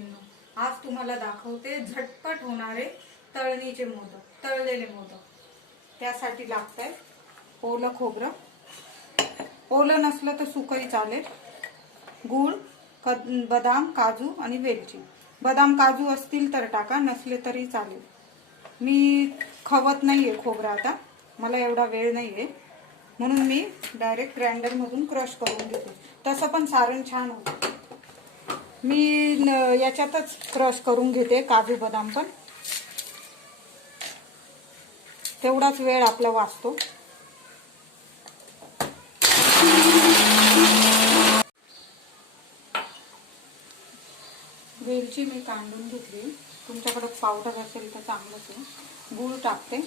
मैत्रिणींनो, आज तुम्हाला दाखवते झटपट होणारे तळणीचे मोदक, तळलेले मोदक। त्यासाठी लागतंय ओलं खोबरं, ओलं नसलं तर सुकंही चालेल, गूळ, बदाम, काजू आणि वेलची। बदाम काजू असतील तर टाका, नसले तरी चालेल। मी खवत नाहीये खोबरं आता, मला एवढा वेळ नाहीये, म्हणून मी डायरेक्ट ग्राइंडर मधून क्रश करून घेते। तसं पण सारण छान होतं। मी याच्यातच क्रश करून घेते काजू बदाम पण, तेवढाच वेळ आपला वाचतो। वेलची मी काढून घेतली, तुमच्याकडे पावडर असेल तर चांगलंच आहे। गूळ टाकते,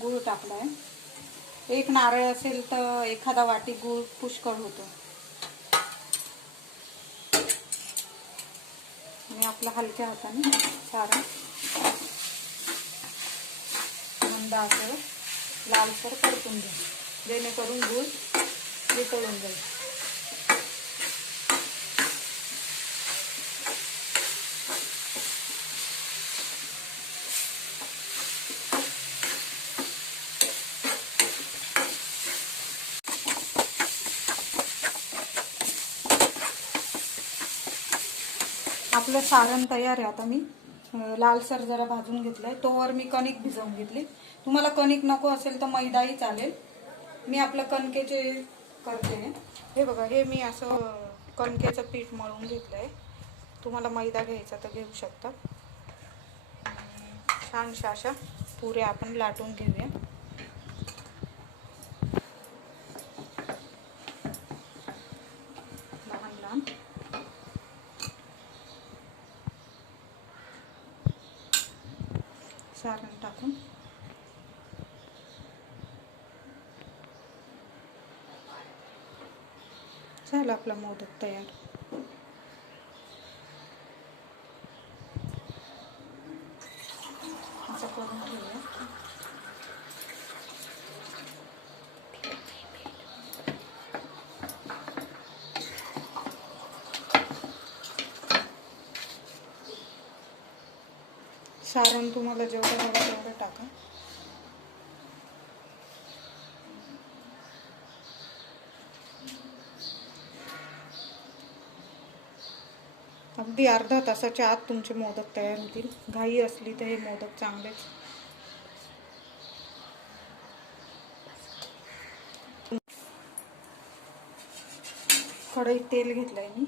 गूळ टाकलाय। एक नारळ असेल तर एखादा वाटी गूळ पुष्कळ होतो। आणि आपला हलक्या हाताने सारण मंद आचेवर लालसर परतून घ्या, जेणेकरून गूळ वितळून जाईल। आपलं सारण तयार आहे। आता मी लालसर जरा भाजून घेतलंय, तोवर मी कणिक भिजवून घेतली। तुम्हाला कणिक नको असेल तर मैदाही चालेल। मी आपलं कणकेचे करते। हे बघा, हे मी असं कणकेचं पीठ मळून घेतलंय। तुम्हाला मैदा घ्यायचा तर घेऊ शकता। छानशा अशा पुऱ्या आपण लाटून घेऊया। लहान लहान सारण टाकून झाला आपला मोदक तयार। असं करून ठेवूया। सारण तुम्हाला जेवढं हवं तेवढं टाका। अगदी अर्धा तासाच्या आत तुमचे मोदक तयार होतील। घाई असली तर हे मोदक चांगलेच। कढईत तेल घेतलंय मी,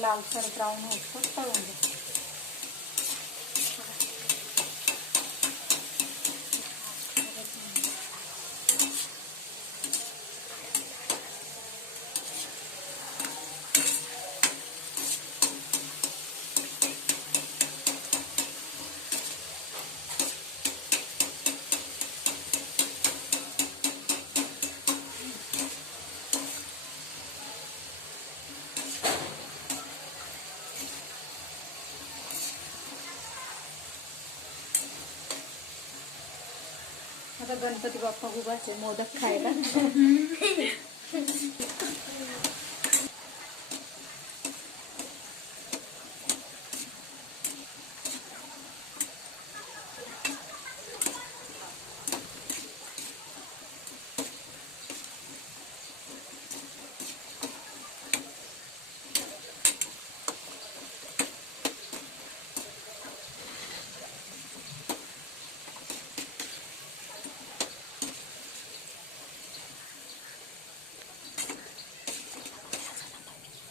लालसर ब्राऊन होतं तळून घ्या। आता गणपती बाप्पा उभाचे मोदक खायला।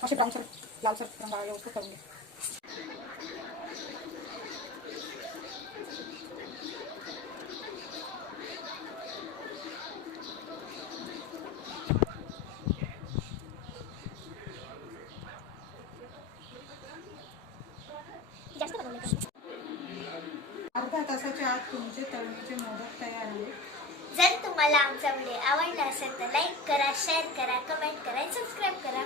असे ब्राऊन लालसर रंगाला व्यवस्थित करून घ्या। अर्धा तासाच्या आत तुमचे तळणीचे मोदक तयार आहेत। जर तुम्हाला आमचा व्हिडिओ आवडला असेल तर लाईक करा, शेअर करा, कमेंट करा, सबस्क्राईब करा।